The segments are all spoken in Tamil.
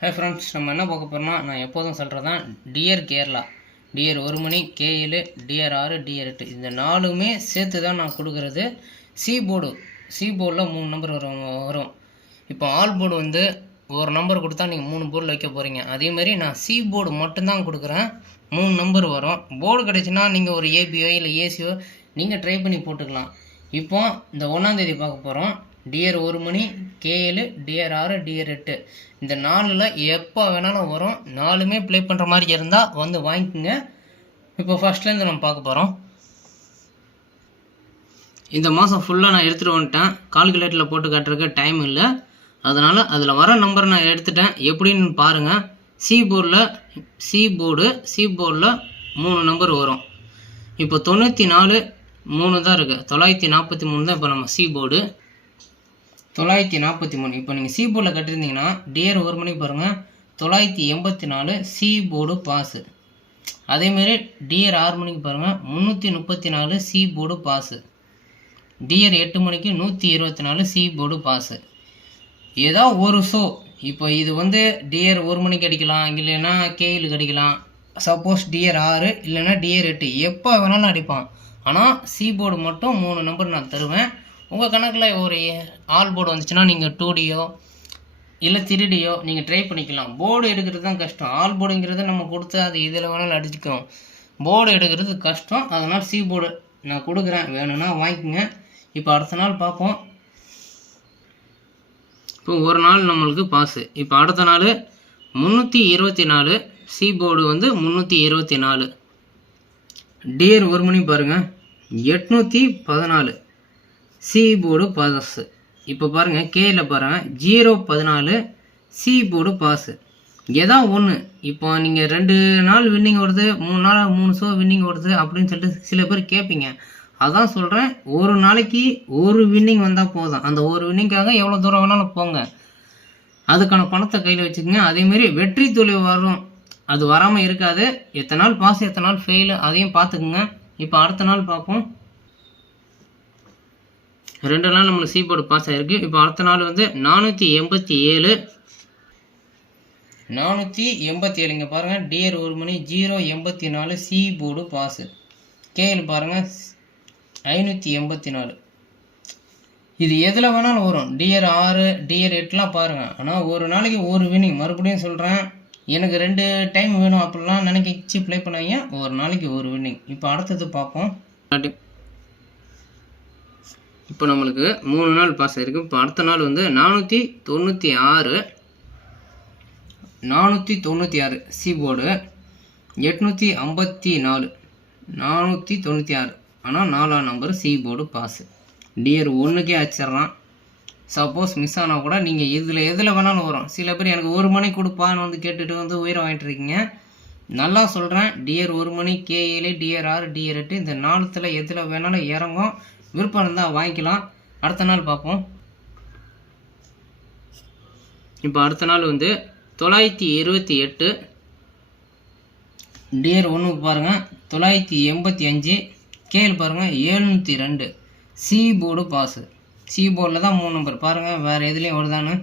ஹாய் ஃப்ரெண்ட்ஸ், நம்ம என்ன பார்க்க போகிறோம்னா, நான் எப்போதும் சொல்கிறது தான் டியர் கேரளா, டியர் 1 மணி, K7, டியர் 6, டியர் 8 இந்த 4மே சேர்த்து தான் நான் கொடுக்குறது. சி போர்டில் 3 நம்பர் வரும். இப்போ ஆல் போர்டு வந்து ஒரு நம்பர் கொடுத்தா நீங்கள் 3 போர்டில் வைக்க போகிறீங்க. அதேமாதிரி நான் சி போர்டு மட்டும்தான் கொடுக்குறேன், 3 நம்பர் வரும். போர்டு கிடச்சுன்னா நீங்கள் ஒரு ஏபியோ இல்லை ஏசியோ நீங்கள் ட்ரை பண்ணி போட்டுக்கலாம். இப்போ இந்த 1ஆம் தேதி பார்க்க போகிறோம். டியர் 1 மணி, K7, டியர் 6, டியர் 8 இந்த 4ல் எப்போ வேணாலும் வரும். 4மே ப்ளே பண்ணுற மாதிரி இருந்தால் வந்து வாங்கிக்கோங்க. இப்போ ஃபஸ்ட்லேருந்து நம்ம பார்க்க போகிறோம். இந்த மாதம் ஃபுல்லாக நான் எடுத்துகிட்டு வந்துட்டேன். கால்குலேட்டரில் போட்டு காட்டுறதுக்கு டைம் இல்லை, அதனால் அதில் வர நம்பரை நான் எடுத்துட்டேன். எப்படின்னு பாருங்கள். சி போர்டில் 3 நம்பர் வரும். இப்போ 94 3 தான் இருக்குது. 943 தான் இப்போ நம்ம சி போர்டு. 943 இப்போ நீங்கள் சி போர்டில் கட்டியிருந்தீங்கன்னா டியர் 1 மணி பாருங்கள், 984 சி போர்டு பாஸு. அதேமாரி டியர் 6 மணிக்கு பாருங்கள், 334 சி போர்டு பாஸு. டியர் 8 மணிக்கு 124 சி போர்டு பாஸு. ஏதோ ஒரு ஷோ இப்போ இது வந்து டியர் 1 மணிக்கு அடிக்கலாம், இல்லைன்னா கேயில் அடிக்கலாம். சப்போஸ் டியர் 6 இல்லைன்னா டியர் 8 எப்போ வேணாலும் அடிப்பான். ஆனால் சி போர்டு மட்டும் 3 நம்பர் நான் தருவேன். உங்கள் கணக்கில் ஒரு ஆல் போர்டு வந்துச்சுன்னா நீங்கள் 2டியோ இல்லை 3டியோ நீங்கள் ட்ரை பண்ணிக்கலாம். போர்டு எடுக்கிறது தான் கஷ்டம். ஆல் போர்டுங்கிறது நம்ம கொடுத்து அது இதில் வேணாலும் அடிச்சுக்கும். போர்டு எடுக்கிறது கஷ்டம். அதனால் சி போர்டு நான் கொடுக்குறேன், வேணும்னா வாங்கிக்கோங்க. இப்போ அடுத்த நாள் பார்ப்போம். இப்போ ஒரு நாள் நம்மளுக்கு பாஸு. இப்போ அடுத்த நாள் 324 சி போர்டு வந்து 324. டியர் 1 மணி பாருங்கள், 814 சி போர்டு பாஸு. இப்போ பாருங்கள் கேயில் பாருங்கள் 014 சி போர்டு பாஸு. ஏதா ஒன்று. இப்போ நீங்கள் 2 நாள் வின்னிங் வருது, 3 நாள் 3 ஷோ வின்னிங் வருது அப்படின்னு சொல்லிட்டு சில பேர் கேட்பீங்க. அதான் சொல்கிறேன், ஒரு நாளைக்கு ஒரு வின்னிங் வந்தால் போதும். அந்த ஒரு வின்னிங்காக எவ்வளோ தூரம் வேணாலும் போங்க. அதுக்கான பணத்தை கையில் வச்சுக்கோங்க. அதேமாரி வெற்றி தோல்வி வரும், அது வராமல் இருக்காது. எத்தனை நாள் பாஸ் எத்தனை நாள் ஃபெயிலு அதையும் பார்த்துக்குங்க. இப்போ அடுத்த நாள் பார்ப்போம். 2 நாள் நம்மளுக்கு சி போர்டு பாஸ் ஆகிருக்கு. இப்போ அடுத்த நாள் வந்து 487 இங்கே பாருங்கள் டியர் 1 மணி 084 சி போர்டு பாஸு. கேயில் பாருங்கள் 584. இது எதில் வேணாலும் வரும். டியர் 6 டியர் 8லாம் பாருங்கள். ஆனால் ஒரு நாளைக்கு ஒரு வினிங். மறுபடியும் சொல்கிறேன், எனக்கு 2 டைம் வேணும் அப்படிலாம் நினைக்கிச்சு ப்ளே பண்ணுவீங்க. ஒரு நாளைக்கு ஒரு வின்னிங். இப்போ அடுத்தது பார்ப்போம். இப்போ நம்மளுக்கு 3 நாள் பாஸ் ஆகிருக்கு. இப்போ அடுத்த நாள் வந்து 496 சி போர்டு, 854 ஆனால் 4ஆம் நம்பர் சி போர்டு பாஸு. டியர் 1க்கே அடிச்சிட்றான். சப்போஸ் மிஸ் ஆனால் கூட நீங்கள் எதில் வேணாலும் வரும். சில பேர் எனக்கு 1 மணி கொடுப்பான்னு வந்து கேட்டுட்டு வந்து உயிரை வாங்கிட்டு இருக்கீங்க. நல்லா சொல்கிறேன், டியர் 1 மணி, K7, டியர் 6, டியர் 8 இந்த 4ல் எதில் வேணாலும் இறங்கும். விருப்பம் இருந்தால் வாங்கிக்கலாம். அடுத்த நாள் பார்ப்போம். இப்போ அடுத்த நாள் வந்து 928 டியர் 1க்கு பாருங்கள், 985 கேல் பாருங்கள் 702 சி போர்டு பாஸு. சி போர்டில் தான் 3 நம்பர் பாருங்கள், வேறு எதுலேயும் வருதான்னு.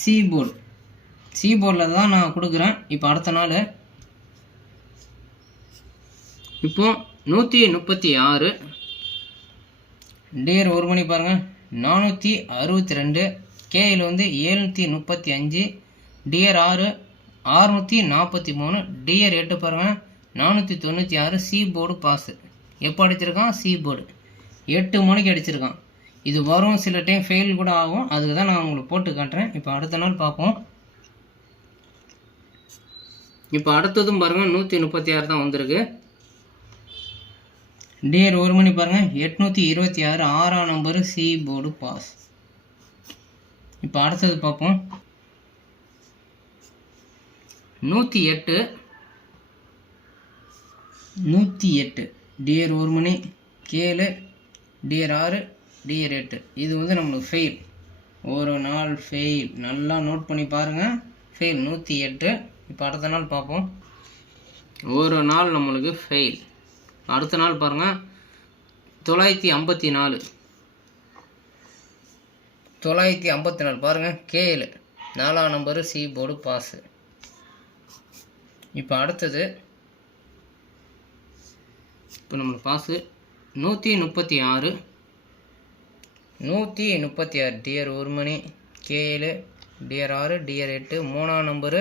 சி போர்டில் தான் நான் கொடுக்குறேன். இப்போ அடுத்த நாள் இப்போ 136 டியர் 1 மணி பாருங்கள் 462 கேயில் வந்து 735 டியர் 6 643 டியர் 8 பாருங்கள் 496 சி போர்டு பாஸு. எப்போ அடிச்சிருக்கான்? சி போர்டு 8 மணிக்கு அடிச்சிருக்கான். இது வரும், சில டைம் ஃபெயில் கூட ஆகும். அதுக்கு தான் நான் உங்களுக்கு போட்டு காட்டுறேன். இப்போ அடுத்த நாள் பார்ப்போம். இப்போ அடுத்ததும் பாருங்கள் 136 தான் வந்திருக்கு. டியர் 1 மணி பாருங்கள் 826 6ஆம் நம்பரு சி போர்டு பாஸ். இப்போ அடுத்தது பார்ப்போம். 108 டியர் 1 மணி, K7, டியர் 6, டியர் 8 இது வந்து நம்மளுக்கு ஃபெயில். ஒரு நாள் ஃபெயில், நல்லா நோட் பண்ணி பாருங்கள். ஃபெயில் 108. இப்போ அடுத்த நாள் பார்ப்போம். ஒரு நாள் நம்மளுக்கு ஃபெயில். அடுத்த நாள் பாருங்கள் 954 பாருங்கள் கேயில் 4ஆம் நம்பரு சி போர்டு பாஸு. இப்போ அடுத்தது இப்போ நம்மளுக்கு பாஸு 136 டிஆர் 1 மணி K7 டிஆர் 6 டிஆர் 8 3ஆம் நம்பரு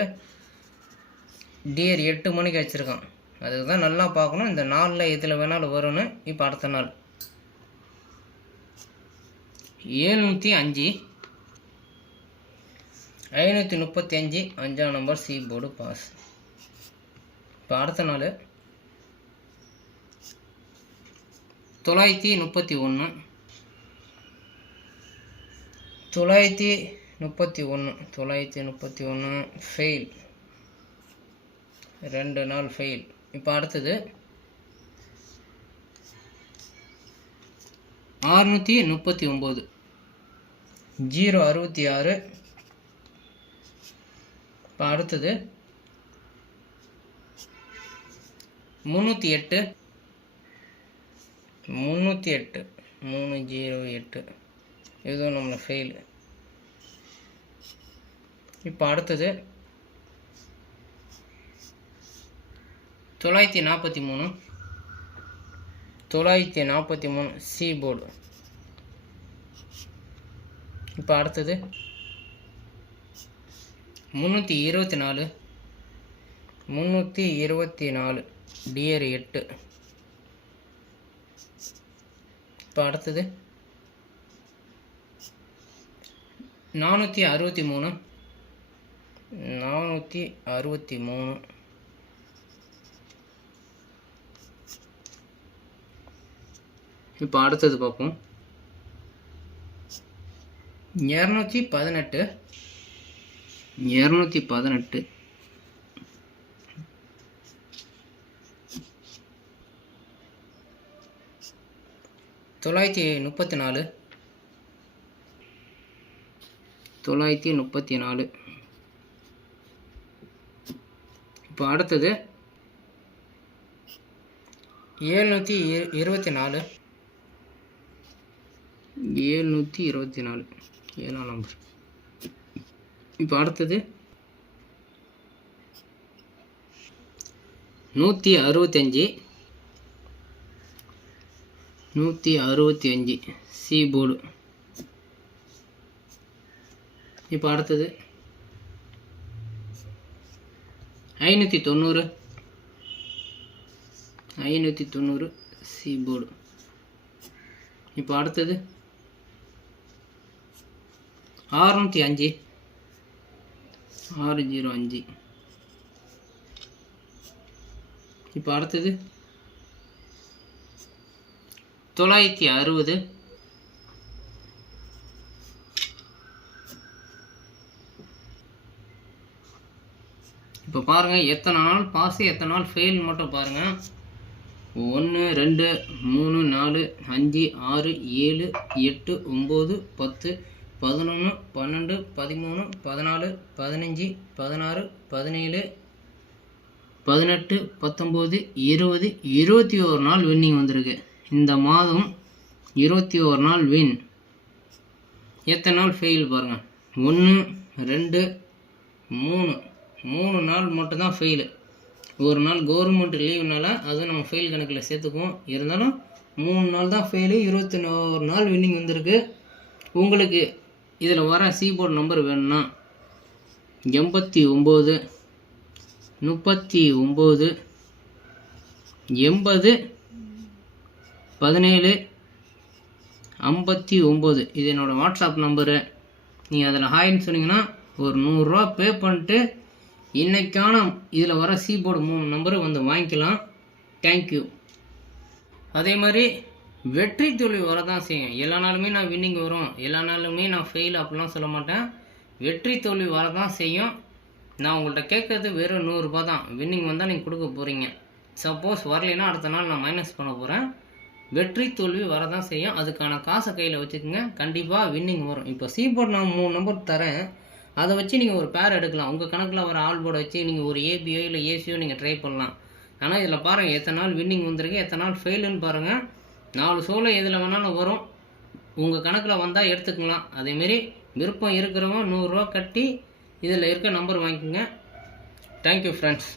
டிஆர் 8 மணிக்கு வச்சுருக்கான். அதுக்கு தான் நல்லா பார்க்கணும். இந்த நாளில் இதில் வேணாலும் வரும்னு. இப்போ அடுத்த நாள் 705 535 5ஆம் நம்பர் சி போர்டு பாஸ். இப்போ அடுத்த நாள் 931 ஃபெயில், 2 நாள் ஃபெயில். இப்போ அடுத்தது 639 066. இப்போ அடுத்தது 308 308 இதுவும் நம்மளை ஃபெயில். இப்போ அடுத்தது 943 சி போர்டு. இப்போ அடுத்தது 324 டிஆர் 8. இப்போ அடுத்தது 463 இப்போ அடுத்தது பார்ப்போம். 218 934. இப்போ அடுத்தது 724 7ஆம் நம்பர். இப்போ அடுத்தது 165 சி போர்டு. இப்போ அடுத்தது 590 சி போர்டு. இப்போ அடுத்தது 605 இப்போ அடுத்தது 960 இப்போ பாருங்கள் எத்தனை நாள் பாஸ் எத்தனை நாள் ஃபெயில் மட்டும் பாருங்கள். 1 2 3 4 5 6 7 8 9 10 11 12 13 14 15 16 17 18 19 20 21 நாள் வின்னிங் வந்திருக்கு. இந்த மாதம் 21 நாள் வின். எத்தனை நாள் ஃபெயில் பாருங்கள். 1 2 3 நாள் மட்டும்தான் ஃபெயிலு. ஒரு நாள் கவர்மெண்ட் லீவுனால அதுவும் நம்ம ஃபெயில் கணக்கில் சேர்த்துக்குவோம். இருந்தாலும் 3 நாள் தான் ஃபெயிலு. 21 நாள் வின்னிங் வந்திருக்கு. உங்களுக்கு இதில் வர சி போர்டு நம்பர் வேணும்னா 89 39 80 17 59 இது என்னோடய வாட்ஸ்அப் நம்பரு. நீங்கள் அதில் ஹாய்ன்னு சொன்னீங்கன்னா ஒரு 100 ரூபா பே பண்ணிட்டு இன்றைக்கான இதில் வர சி போர்டு 3 நம்பரு வந்து வாங்கிக்கலாம். தேங்க்யூ. அதே மாதிரி வெற்றி தோல்வி வரதான் செய்யும். எல்லா நாளுமே நான் வின்னிங் வரும், எல்லா நாளுமே நான் ஃபெயில் அப்படிலாம் சொல்ல மாட்டேன். வெற்றி தோல்வி வரதான் செய்யும். நான் உங்கள்கிட்ட கேட்குறது வெறும் 100 ரூபா தான். வின்னிங் வந்தால் நீங்கள் கொடுக்க போகிறீங்க. சப்போஸ் வரலைன்னா அடுத்த நாள் நான் மைனஸ் பண்ண போகிறேன். வெற்றி தோல்வி வரதான் செய்யும். அதுக்கான காசை கையில் வச்சுக்கோங்க. கண்டிப்பாக வின்னிங் வரும். இப்போ சி போர்டு நான் 3 நம்பர் தரேன். அதை வச்சு நீங்கள் ஒரு பேர் எடுக்கலாம். உங்கள் கணக்கில் வர ஆல் போர்டை வச்சு நீங்கள் ஒரு ஏபியோ இல்லை ஏசியோ நீங்கள் ட்ரை பண்ணலாம். ஆனால் இதில் பாருங்கள் எத்தனை நாள் வின்னிங் வந்திருக்கு, எத்தனை நாள் ஃபெயிலுன்னு பாருங்கள். 4 ஷோவில் எதில் வேணாலும் வரும். உங்கள் கணக்கில் வந்தால் எடுத்துக்கலாம். அதேமாரி விருப்பம் இருக்கிறவங்க 100 ரூபா கட்டி இதில் இருக்க நம்பர் வாங்கிக்கோங்க. Thank you friends.